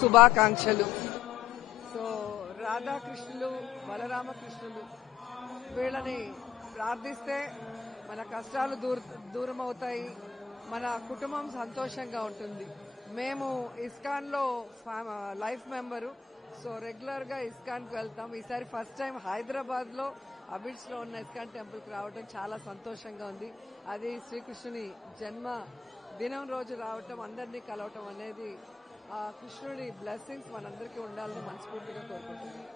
శుభాకాంక్షలు. సో రాధాకృష్ణులు, బలరామకృష్ణులు వీళ్ళని ప్రార్థిస్తే మన కష్టాలు దూరం అవుతాయి, మన కుటుంబం సంతోషంగా ఉంటుంది. మేము ఇస్కాన్ లో లైఫ్ మెంబరు, సో రెగ్యులర్ గా ఇస్కాన్ కి వెళ్తాం. ఈసారి ఫస్ట్ టైం హైదరాబాద్ లో అబిడ్స్ లో ఉన్న ఇస్కాన్ టెంపుల్ కి రావడం చాలా సంతోషంగా ఉంది. అది శ్రీకృష్ణుని జన్మ దినం రోజు రావటం, అందరినీ కలవటం అనేది ఆ కృష్ణుడి బ్లెస్సింగ్స్ మనందరికీ ఉండాలని మనస్ఫూర్తిగా కోరుకుంటున్నాను.